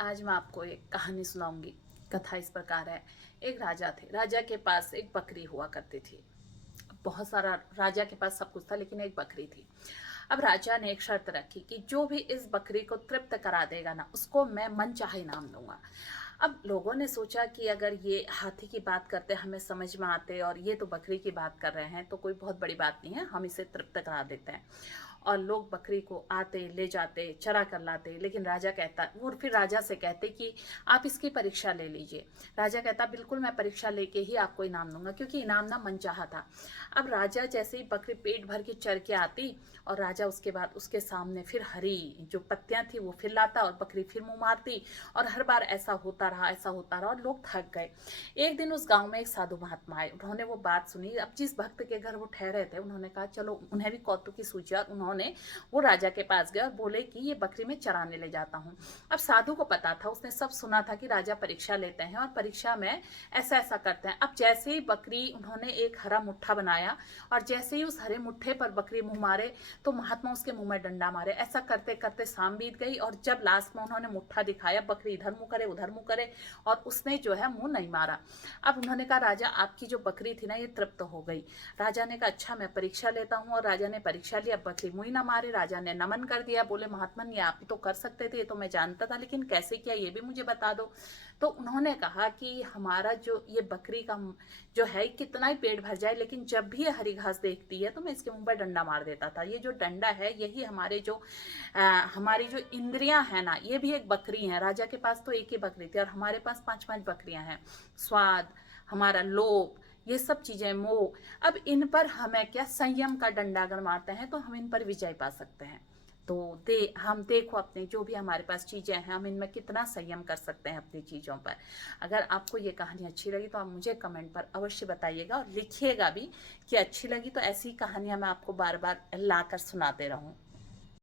आज मैं आपको एक कहानी सुनाऊंगी। कथा इस प्रकार है। एक राजा थे। राजा के पास एक बकरी हुआ करती थी। बहुत सारा राजा के पास सब कुछ था, लेकिन एक बकरी थी। अब राजा ने एक शर्त रखी कि जो भी इस बकरी को तृप्त करा देगा ना, उसको मैं मनचाहे इनाम दूंगा। अब लोगों ने सोचा कि अगर ये हाथी की बात करते हमें समझ में आते और ये तो बकरी की बात कर रहे हैं, तो कोई बहुत बड़ी बात नहीं है, हम इसे तृप्त करा देते हैं। और लोग बकरी को आते, ले जाते, चरा कर लाते। लेकिन राजा कहता, वो फिर राजा से कहते कि आप इसकी परीक्षा ले लीजिए। राजा कहता बिल्कुल मैं परीक्षा लेके ही आपको इनाम दूंगा, क्योंकि इनाम ना मनचाहा था। अब राजा जैसे ही बकरी पेट भर के चर के आती, और राजा उसके बाद उसके सामने फिर हरी जो पत्तियां थी वो फिर लाता, और बकरी फिर मुंह मारती। और हर बार ऐसा होता रहा, ऐसा होता रहा, और लोग थक गए। एक दिन उस गांव में एक साधु महात्मा आए। उन्होंने वो बात सुनी। अब जिस भक्त के घर वो ठहरे थे, उन्होंने कहा चलो, उन्हें भी कौतुक सूझी, और उन्होंने वो राजा के पास गए और बोले कि ये बकरी मैं चराने ले जाता हूँ। अब साधु को पता था, उसने सब सुना था कि राजा परीक्षा लेते हैं और परीक्षा में ऐसा ऐसा करते हैं। अब जैसे ही बकरी, उन्होंने एक हरा मुट्ठा बनाया, और जैसे ही उस हरे मुट्ठे पर बकरी मुंह मारे, तो महात्मा उसके मुंह में डंडा मारे। ऐसा करते करते शाम बीत गई, और जब लास्ट में उन्होंने मुट्ठा दिखाया, बकरी इधर मुंह करे उधर मुंह करे, और उसने जो है मुंह नहीं मारा। अब उन्होंने कहा राजा, आपकी जो बकरी थी ना, ये तृप्त हो गई। राजा ने कहा अच्छा, मैं परीक्षा लेता हूँ। और राजा ने परीक्षा लिया, बकरी मुंह ना मारे। राजा ने नमन कर दिया, बोले महात्मन ये आप तो कर सकते थे, ये तो मैं जानता था, लेकिन कैसे किया ये भी मुझे बता दो। तो उन्होंने कहा कि हमारा जो ये बकरी का जो है, कितना ही पेट भर जाए, लेकिन जब भी ये हरी घास देखती है तो मैं इसके मुंह पर डंडा मार देता था। ये जो डंडा है, यही हमारे जो हमारी जो इंद्रियां हैं ना, ये भी एक बकरी है। राजा के पास तो एक ही बकरी थी, और हमारे पास 5-5 बकरियां हैं। स्वाद, हमारा लोभ, ये सब चीजें, मोह, अब इन पर हमें क्या, संयम का डंडा अगर मारते हैं तो हम इन पर विजय पा सकते हैं। तो हम देखो, अपने जो भी हमारे पास चीजें हैं, हम इनमें कितना संयम कर सकते हैं अपनी चीजों पर। अगर आपको ये कहानी अच्छी लगी तो आप मुझे कमेंट पर अवश्य बताइएगा, और लिखिएगा भी कि अच्छी लगी। तो ऐसी कहानियां मैं आपको बार बार लाकर सुनाते रहूं।